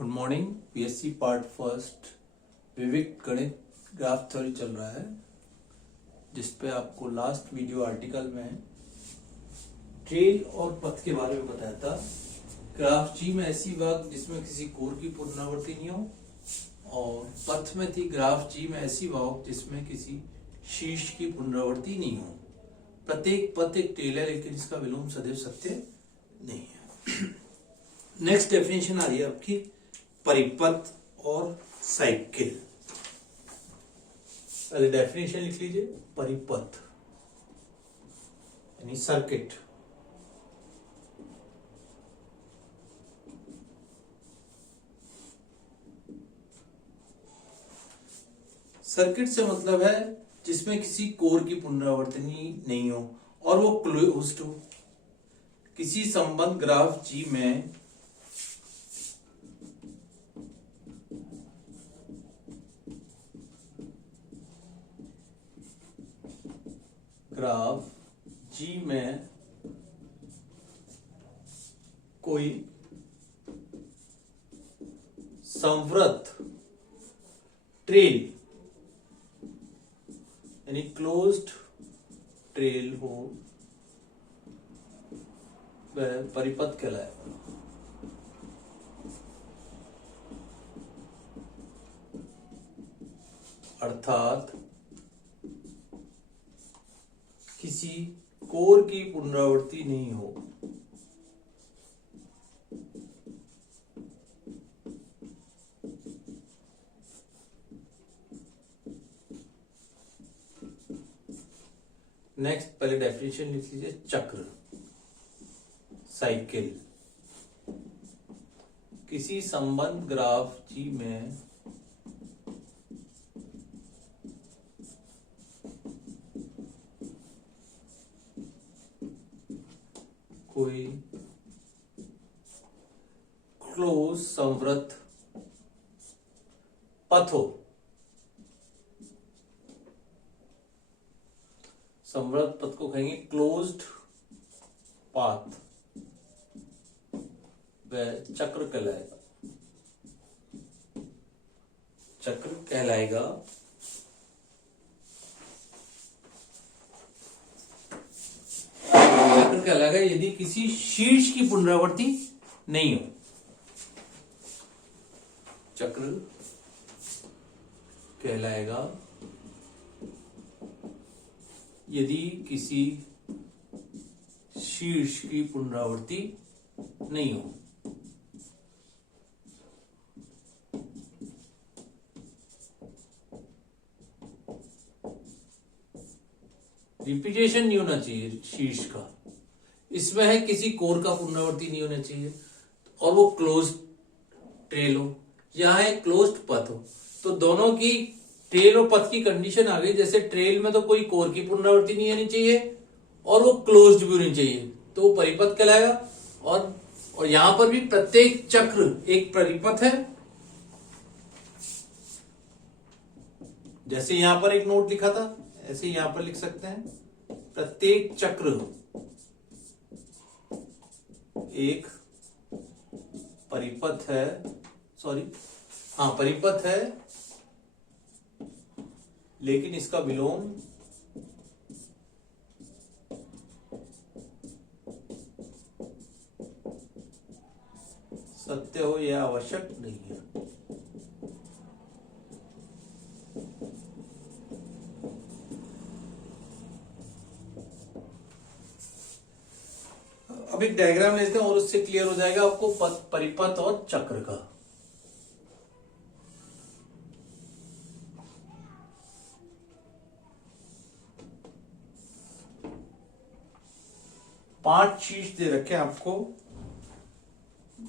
Good morning. PSC part first विविक गणित graph theory चल रहा है, जिसपे आपको लास्ट वीडियो आर्टिकल में ट्रेल और पथ के बारे में बताया था। ग्राफ जी में ऐसी वाक जिसमें किसी कोर की पुनरावृत्ति नहीं हो, और पथ में थी ग्राफ जी में ऐसी वाक जिसमें किसी शीर्ष की पुनरावृत्ति नहीं हो। प्रत्येक पथ एक ट्रेल है, लेकिन इसका विलोम सदैव सत्य नहीं है। नेक्स्ट डेफिनेशन आ रही है आपकी परिपथ और साइकिल। पहले डेफिनेशन लिख लीजिए। परिपथ यानी सर्किट, सर्किट से मतलब है जिसमें किसी कोर की पुनरावृत्ति नहीं हो और वो क्लोज्ड हो। किसी संबंध ग्राफ जी में कोई संवृत ट्रेल यानी क्लोज्ड ट्रेल हो, वह परिपथ कहलाएगा। अर्थात किसी कोर की पुनरावृत्ति नहीं हो। नेक्स्ट पहले डेफिनेशन लिख लीजिए। चक्र, साइकिल, किसी संबंध ग्राफ जी में कोई क्लोज संवृत पथ हो। संवृत पथ को कहेंगे क्लोज्ड पाथ, वह चक्र कहलाएगा। चक्र कहलाएगा। चक्र कहलाएगा यदि किसी शीर्ष की पुनरावृत्ति नहीं हो। चक्र कहलाएगा यदि किसी शीर्ष की पुनरावृत्ति नहीं हो। रिपीटेशन नहीं होना चाहिए शीर्ष का। इसमें है किसी कोर का पुनरावृत्ति नहीं होना चाहिए और वो क्लोज्ड ट्रेल हो। यहां है क्लोज्ड पथ हो, तो दोनों की ट्रेल और पथ की कंडीशन आ गई। जैसे ट्रेल में तो कोई कोर की पुनरावृत्ति नहीं होनी चाहिए और वो क्लोज्ड भी होनी चाहिए, तो वो परिपथ कहलाएगा। और यहां पर भी प्रत्येक चक्र एक परिपथ है। जैसे यहां पर एक नोट लिखा था, ऐसे यहां पर लिख सकते हैं। प्रत्येक चक्र एक परिपथ है। परिपथ है, लेकिन इसका विलोम सत्य हो यह आवश्यक नहीं है। अब एक डायग्राम लेते हैं और उससे क्लियर हो जाएगा आपको परिपथ और चक्र का। पांच शीर्ष दे रखे हैं आपको।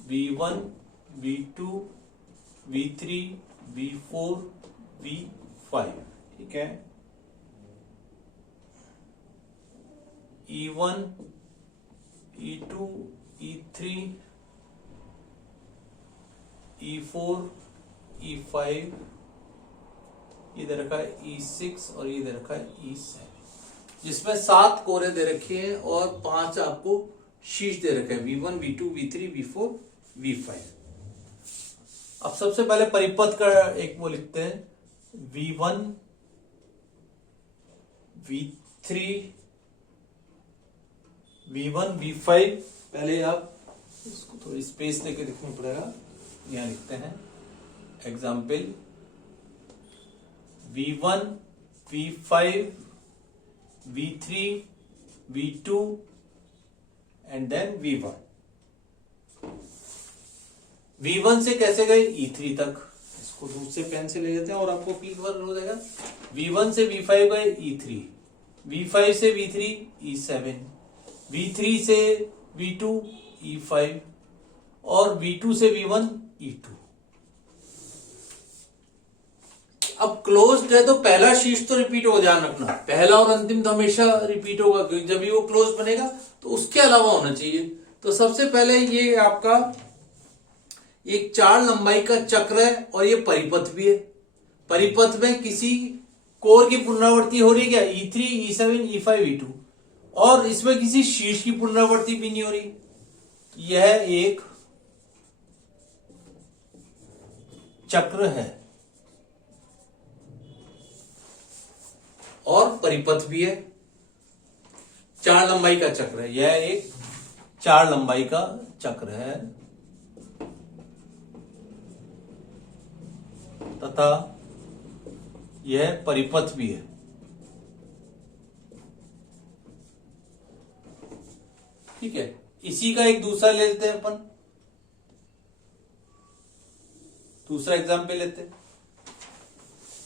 V1, V2, V3, V4, V5, ठीक है। E1, E2, E3, E4, E5, ये दे रखा है E6 और ये दे रखा है E7, जिसमें 7 कोरे दे रखी हैं और 5 आपको शीर्ष दे रखे हैं V1, V2, V3, V4, V5। अब सबसे पहले परिपथ का एक वो लिखते हैं, V1 V3 V1 V5। पहले आप इसको थोड़ी स्पेस लेके लिखना पड़ेगा, यहां लिखते हैं example V1 V5 V3 V2 and then V1। V1 से कैसे गए E3 तक, इसको दूसरे पेन से ले लेते हैं और आपको क्लियर हो जाएगा। V1 से V5 गए E3, V5 से V3 E7, V3 से V2 E5 और V2 से V1 E2। अब क्लोज्ड है तो पहला शीर्ष तो रिपीट हो, ध्यान रखना पहला और अंतिम तो हमेशा रिपीट होगा, क्योंकि जब भी वो क्लोज बनेगा तो उसके अलावा होना चाहिए। तो सबसे पहले ये आपका एक 4 लंबाई का चक्र है और ये परिपथ भी है। परिपथ में किसी कोर की पुनरावृत्ति हो रही है क्या, E3 E7 E5 E2, और इसमें किसी शीर्ष की पुनरावृत्ति भी नहीं हो रही। यह एक चक्र है और परिपथ भी है, 4 लंबाई का चक्र है। यह एक 4 लंबाई का चक्र है तथा यह परिपथ भी है। ठीक है, इसी का एक दूसरा ले लेते हैं अपन, दूसरा एग्जाम्पल लेते हैं।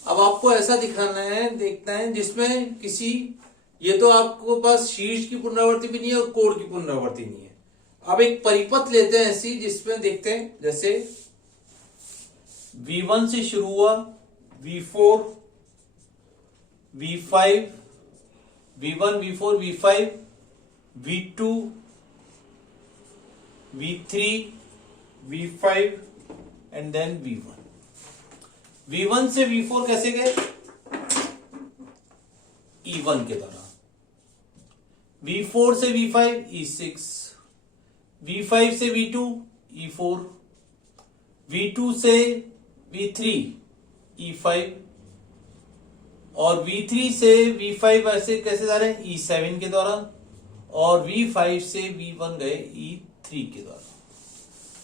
अब आपको ऐसा दिखाना है, देखना है जिसमें किसी, ये तो आपको पास शीर्ष की पुनरावृत्ति भी नहीं है और कोर की पुनरावृत्ति नहीं है। अब एक परिपथ लेते हैं ऐसी जिसमें देखते हैं, जैसे V1 से शुरू हुआ, V4 V5 V1 V4 V5 V2 V3 V5 and then V1। V1 से V4 कैसे गए, E1 के द्वारा। V4 से V5 E6, V5 से V2 E4, V2 से V3 E5 और V3 से V5 ऐसे कैसे जा रहे हैं, E7 के द्वारा, और V5 से V1 गए E3 के द्वारा।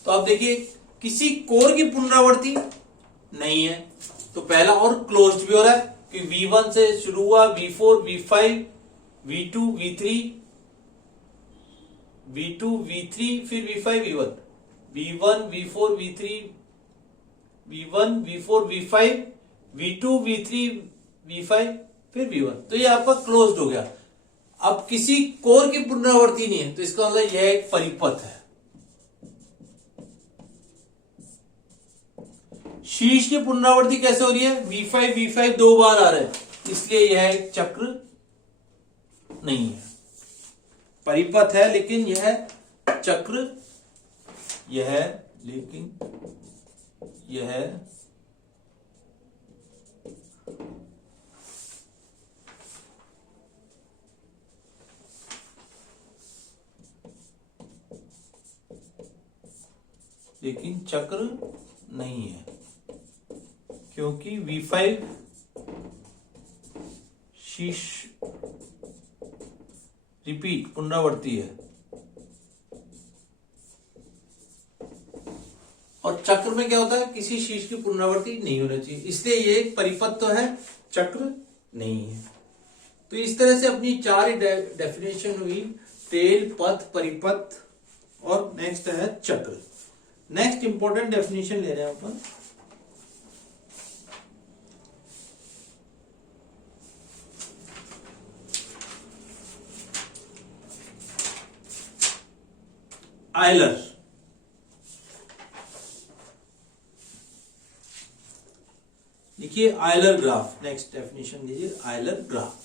तो आप देखिए किसी कोर की पुनरावृत्ति नहीं है, तो पहला और क्लोज्ड भी हो रहा है कि V1 से शुरू हुआ, V4 V5 V2 V3 V2 V3 फिर V5 V1, V1 V4 V3 V1 V4 V5 V2 V3 V5 फिर V1। तो ये आपका क्लोज्ड हो गया। अब किसी कोर की पुनरावृत्ति नहीं है, तो इसका मतलब यह एक परिपथ है। शीर्ष की पुनरावृत्ति कैसे हो रही है, V5 V5 दो बार आ रहे हैं, इसलिए यह एक चक्र नहीं है। परिपथ है लेकिन यह चक्र, यह लेकिन यह लेकिन चक्र नहीं है, क्योंकि V5 शीर्ष रिपीट पुनरावृत्ति है और चक्र में क्या होता है, किसी शीर्ष की पुनरावृत्ति नहीं होनी चाहिए, इसलिए ये एक परिपथ तो है, चक्र नहीं है। तो इस तरह से अपनी 4 डेफिनेशन हुई, टेल, पथ, परिपथ और नेक्स्ट है चक्र। नेक्स्ट इंपॉर्टेंट डेफिनेशन ले रहे हैं अपन, आयलर। देखिए आयलर ग्राफ, नेक्स्ट डेफिनेशन दीजिए आयलर ग्राफ।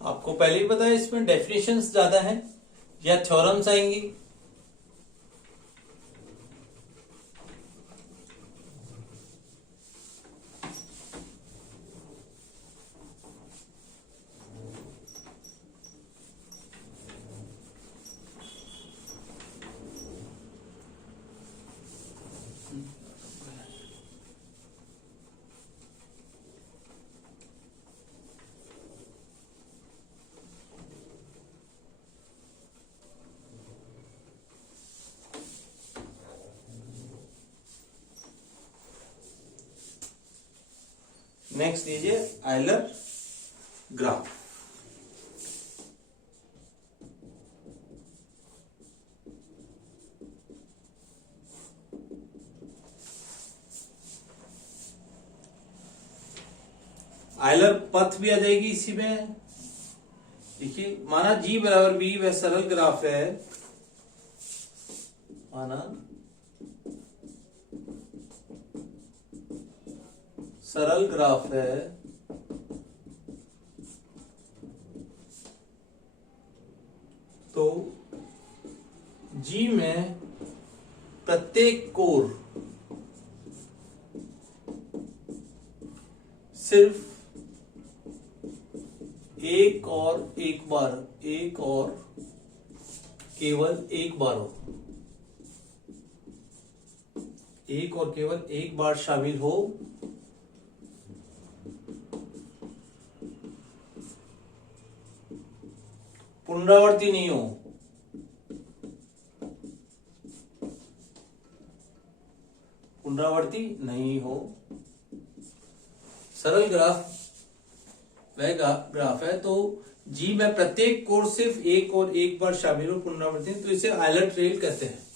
आपको पहले ही पता है इसमें डेफिनेशंस ज्यादा हैं या थ्योरम्स आएंगी। नेक्स्ट लीजिए आयलर ग्राफ। आयलर पथ भी आ जाएगी इसी में। देखिए माना G बराबर B वह सरल ग्राफ है, माना सरल ग्राफ है, तो G में प्रत्येक कोर सिर्फ एक और केवल एक बार हो, एक और केवल एक बार शामिल हो, पुनरावृत्ति नहीं हो। पुनरावृत्ति नहीं हो। सरल ग्राफ वह ग्राफ है तो G में प्रत्येक कोर सिर्फ एक और एक बार शामिल हो, पुनरावृत्ति, तो इसे आयलर ट्रेल कहते हैं।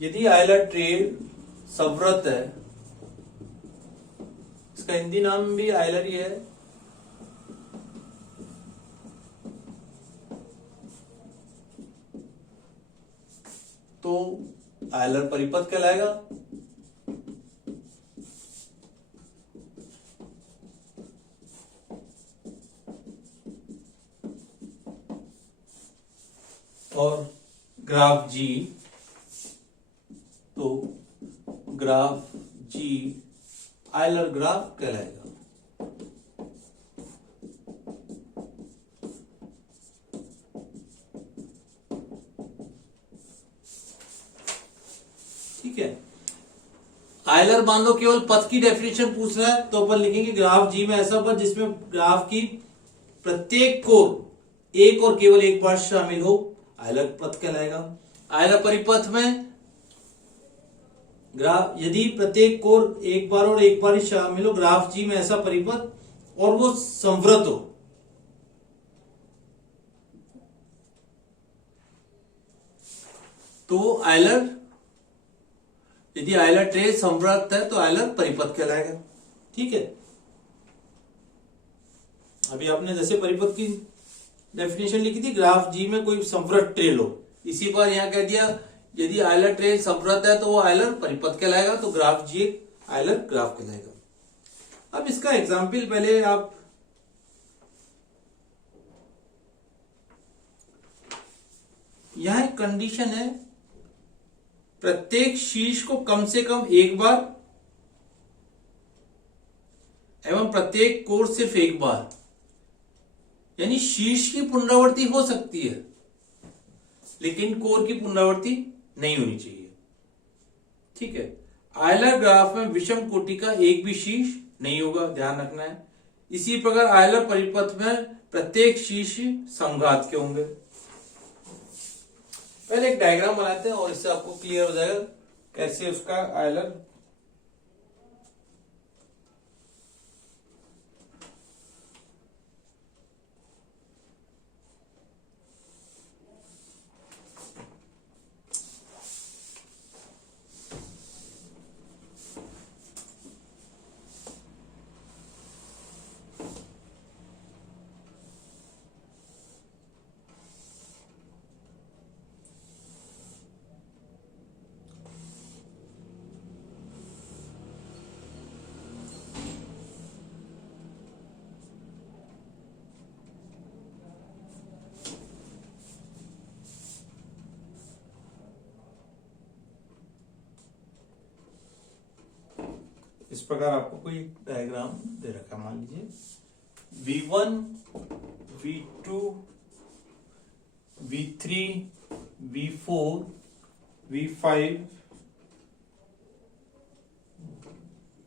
यदि आयलर ट्रेल संवृत है, इसका हिंदी नाम भी आयलर ही है, तो आयलर परिपथ कहलाएगा। और ग्राफ G, तो ग्राफ G आयलर ग्राफ कहलाएगा। ठीक है। आयलर मान लो केवल पथ की डेफिनेशन पूछ रहा है, तो अपन लिखेंगे ग्राफ G में ऐसा पथ जिसमें ग्राफ की प्रत्येक कोर एक और केवल एक बार शामिल हो, आयलर पथ कहलाएगा। आयलर परिपथ में ग्राफ यदि प्रत्येक कोर एक बार और एक बार ही शामिल हो, ग्राफ G में ऐसा परिपथ और वो संवृत हो, तो आयलर, यदि आयलर ट्रेल संवृत है तो आयलर परिपथ कहलाएगा। ठीक है। अभी आपने जैसे परिपथ की डेफिनेशन लिखी थी, ग्राफ G में कोई संवृत ट्रेल हो, इसी पर यहां कह दिया यदि आयलर ट्रेल संवृत है तो वो आयलर परिपथ कहलाएगा, तो ग्राफ G आयलर ग्राफ कहलाएगा। अब इसका एग्जाम्पल पहले आप यहां एक कंडीशन है, प्रत्येक शीर्ष को कम से कम एक बार एवं प्रत्येक कोर सिर्फ एक बार, यानी शीर्ष की पुनरावृत्ति हो सकती है लेकिन कोर की पुनरावृत्ति नहीं होनी चाहिए। ठीक है। आयलर ग्राफ में विषम कोटि का एक भी शीर्ष नहीं होगा, ध्यान रखना है। इसी प्रकार आयलर परिपथ में प्रत्येक शीर्ष समघात के होंगे। पहले एक डायग्राम बनाते हैं और इससे आपको क्लियर हो जाएगा कैसे उसका आयलर इस प्रकार आपको कोई डायग्राम दे रखा, मान लीजिए V1, V2, V3, V4, V5,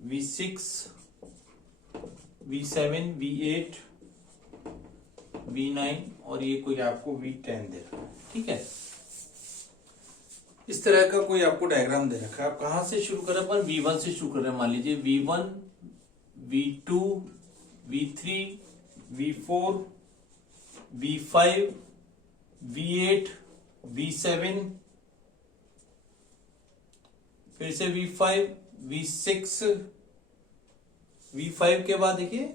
V6, V7, V8, V9 और ये कोई आपको V10 दे रहा है। ठीक है, इस तरह का कोई आपको डायग्राम दे रखा है। आप कहां से शुरू करें? पर V1 से शुरू करें। मान लीजिए V1, V2, V3, V4, V5, V8, V7, फिर से V5, V6, V5 के बाद देखिए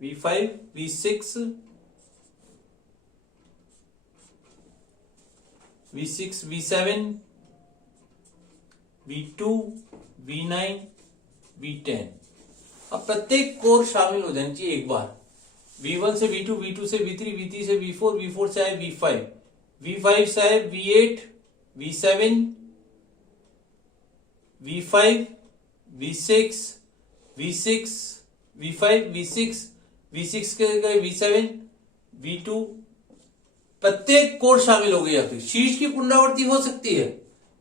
V5, V6, V6, V7, V2, V9, V10। अब प्रत्येक कोर शामिल हो जानी चाहिए एक बार। V1 से V2, V2 से V3, V3 से V4, V4 से आए V5, V5 से आए V8, V7, V5, V6, V6, V5, V6, V6 के गए V7, V2। प्रत्येक कोर शामिल हो गई। या फिर शीर्ष की पुनरावृत्ति हो सकती है,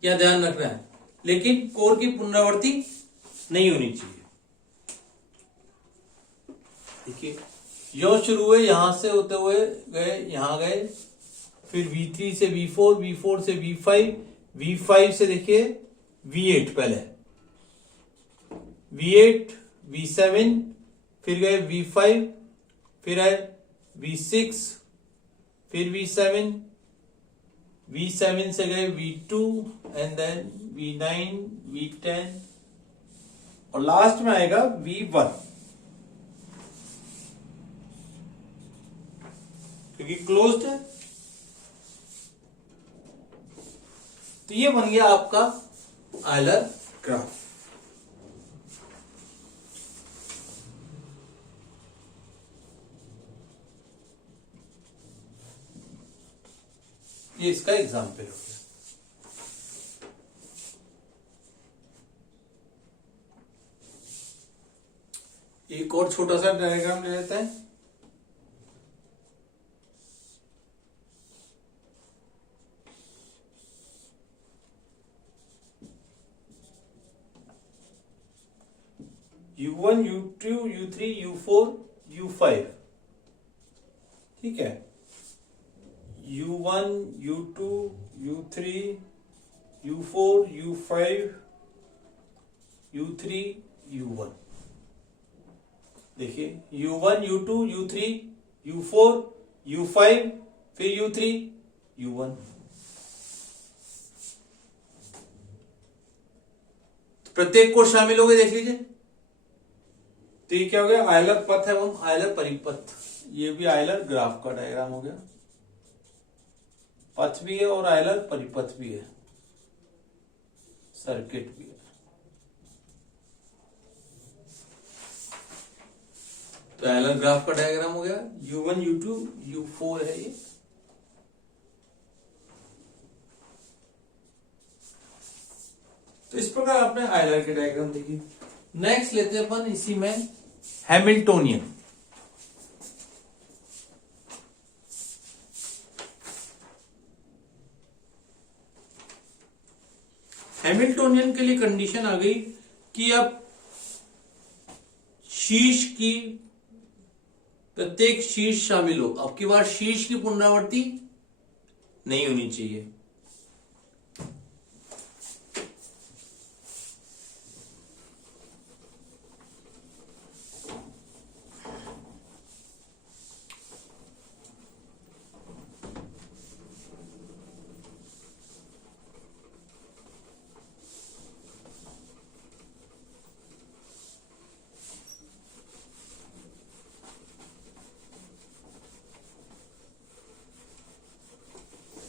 यह ध्यान रखना है, लेकिन कोर की पुनरावृत्ति नहीं होनी चाहिए। देखिए यो शुरू हुए, यहां से होते हुए गए, यहां गए, फिर V3 से V4, V4 से V5, V5 से देखिए V8, पहले V8, V7, फिर गए V5, फिर आए V6, फिर V7, V7 से गए V2 and then V9, V10 और लास्ट में आएगा V1, क्योंकि क्लोज्ड है। तो ये बन गया आपका आयलर ग्राफ। ये इसका एग्जाम्पल हो गया। एक और छोटा सा डायग्राम ले लेते हैं। U1, U2, U3, U4, U5। ठीक है, U1, U2, U3, U4, U5, U3, U1। देखिए U1, U2, U3, U4, U5, फिर U3, U1। प्रत्येक को शामिल हो गए, देख लीजिए। तो ये क्या हो गया? आयलर पथ एवं आयलर परिपथ। ये भी आयलर ग्राफ का डायग्राम हो गया। पथ भी है और आयलर परिपथ भी है, सर्किट भी है। तो आयलर ग्राफ का डायग्राम हो गया। U1, U2, U4 है ये। तो इस प्रकार आपने आयलर के डायग्राम देखी। नेक्स्ट लेते हैं अपन इसी में हैमिल्टोनियन। हैमिल्टोनियन के लिए कंडीशन आ गई कि अब शीर्ष की प्रत्येक शीर्ष शामिल हो। अब की बार शीर्ष की पुनरावृत्ति नहीं होनी चाहिए।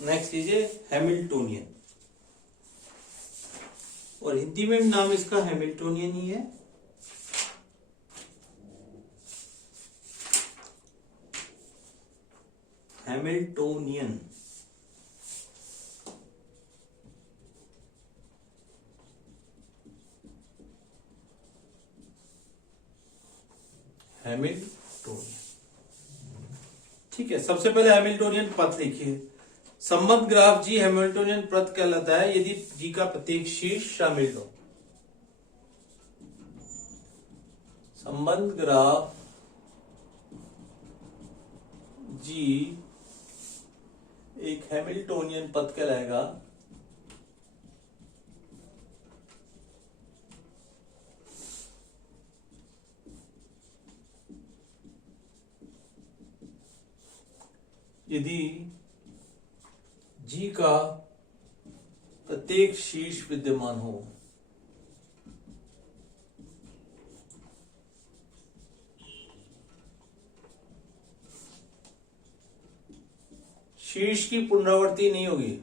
नेक्स्ट लीजिए हैमिल्टोनियन, और हिंदी में भी नाम इसका हैमिल्टोनियन ही है। हैमिल्टोनियन। हैमिल्टोनियन, ठीक है। सबसे पहले हैमिल्टोनियन पथ लिखिए। संबंध ग्राफ जी हैमिल्टोनियन पथ कहलाता है यदि जी का प्रत्येक शीर्ष शामिल हो। संबंध ग्राफ जी एक हैमिल्टोनियन पथ कहलाएगा यदि जी का प्रत्येक शीर्ष विद्यमान हो। शीर्ष की पुनरावृत्ति नहीं होगी।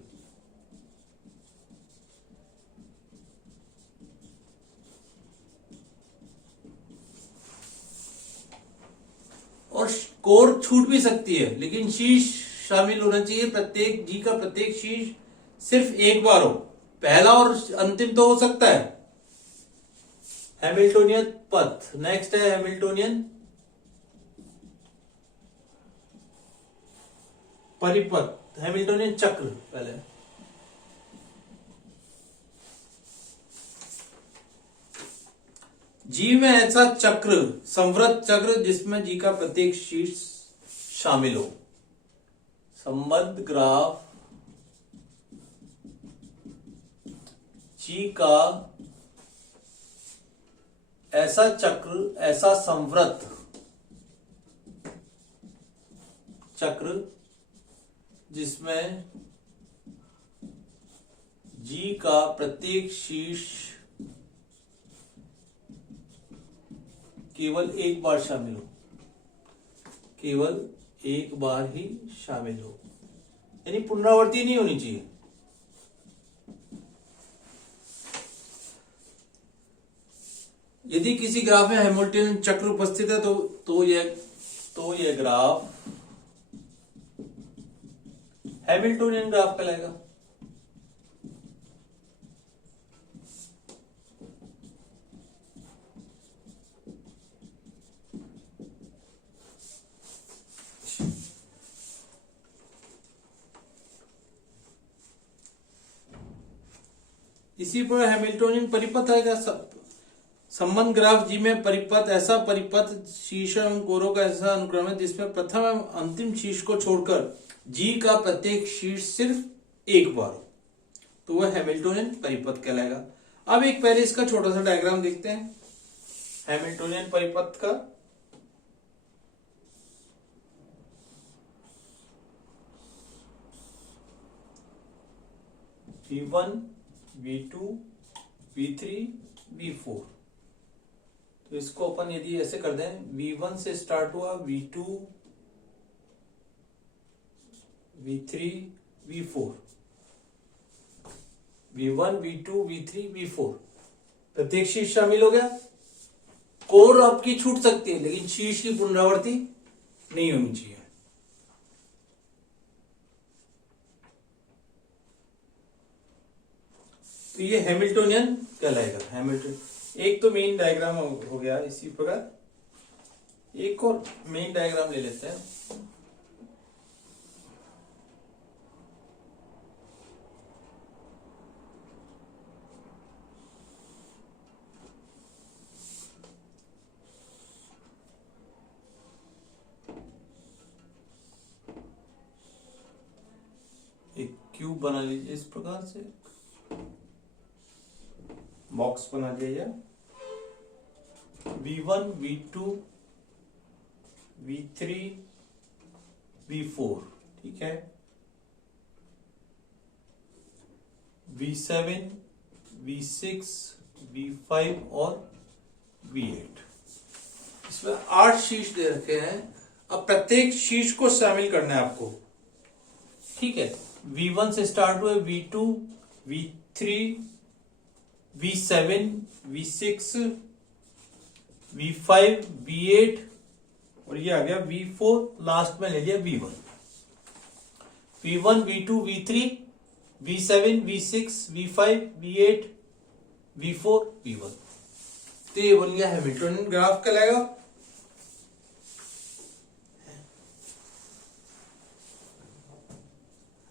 और कोर छूट भी सकती है, लेकिन शीर्ष शामिल होना चाहिए। प्रत्येक जी का प्रत्येक शीर्ष सिर्फ एक बार हो। पहला और अंतिम तो हो सकता है। हैमिल्टोनियन पथ नेक्स्ट है हैमिल्टोनियन परिपथ, हैमिल्टोनियन चक्र पहले। जी में ऐसा चक्र, संवृत चक्र जिसमें जी का प्रत्येक शीर्ष शामिल हो। संबद्ध ग्राफ जी का ऐसा चक्र, ऐसा संवृत चक्र जिसमें जी का प्रत्येक शीर्ष केवल एक बार शामिल हो, केवल एक बार ही शामिल हो, यानी पुनरावृत्ति नहीं होनी चाहिए। यदि किसी ग्राफ में हैमिल्टोनियन चक्र उपस्थित है तो यह ग्राफ हैमिल्टोनियन ग्राफ कहलाएगा। इसी पर हैमिल्टोनियन परिपथ आएगा। संबंध ग्राफ जी में परिपथ ऐसा परिपथ शीर्ष एवं कोरों का ऐसा अनुक्रम है जिसमें प्रथम एवं अंतिम शीर्ष को छोड़कर जी का प्रत्येक शीर्ष सिर्फ एक बार हो, तो वह हैमिल्टोनियन परिपथ कहलाएगा। अब एक पहले इसका छोटा सा डायग्राम देखते हैं हैमिल्टोनियन परिपथ का। V1 V2 V3 V4, तो इसको अपन यदि ऐसे कर दें, V1 से स्टार्ट हुआ, V2 V3 V4, V1 V2 V3 V4, प्रत्येक शीर्ष शामिल हो गया। कोर आपकी छूट सकती है, लेकिन शीर्ष की पुनरावृत्ति नहीं होनी चाहिए। तो ये हैमिल्टोनियन कहलाएगा। हैमिल्टन एक तो मेन डायग्राम हो गया। इसी प्रकार एक और मेन डायग्राम ले लेते हैं। एक क्यूब बना लीजिए, इस प्रकार से बॉक्स बना लीजिए। V1 V2 V3 V4, ठीक है। V7 V6 V5 और V8, इसमें 8 शीर्ष दे रखे हैं। अब प्रत्येक शीर्ष को शामिल करना है आपको, ठीक है। V1 से स्टार्ट हुए, V2 V3 V7 V6 V5 V8 और ये आ गया V4, लास्ट में ले लिया V1। V1 V2 V3 V7 V6 V5 V8 V4 V1, तो ये बन गया हैमिल्टोनियन ग्राफ कहलाएगा।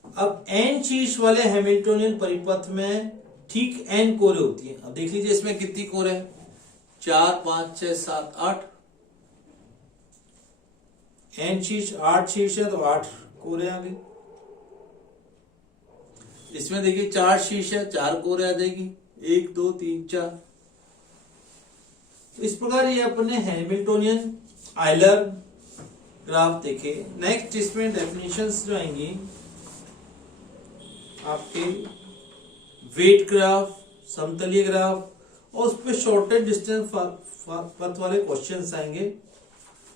अब n शीर्ष वाले हैमिल्टोनियन परिपथ में ठीक n कोरें होती हैं। अब देख लीजिए इसमें कितनी कोरें हैं, 4 5 6 7 8। n शीर्ष 8 शीर्ष है तो 8 कोरे आ गई। इसमें देखिए 4 शीर्ष है, 4 कोरे आ जाएगी, 1 2 3 4। तो इस प्रकार ये अपने हैमिल्टोनियन आयलर ग्राफ देखे। नेक्स्ट इसमें डेफिनेशंस जो आएंगी आपके वेट ग्राफ, समतलीय ग्राफ और उस पर शॉर्टेज डिस्टेंस पथ वाले क्वेश्चंस आएंगे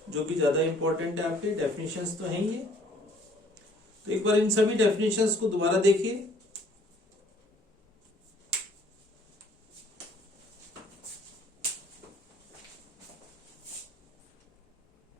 जो कि ज्यादा इंपॉर्टेंट है। आपके डेफिनेशंस तो हैं ये, तो एक बार इन सभी डेफिनेशंस को दोबारा देखिए।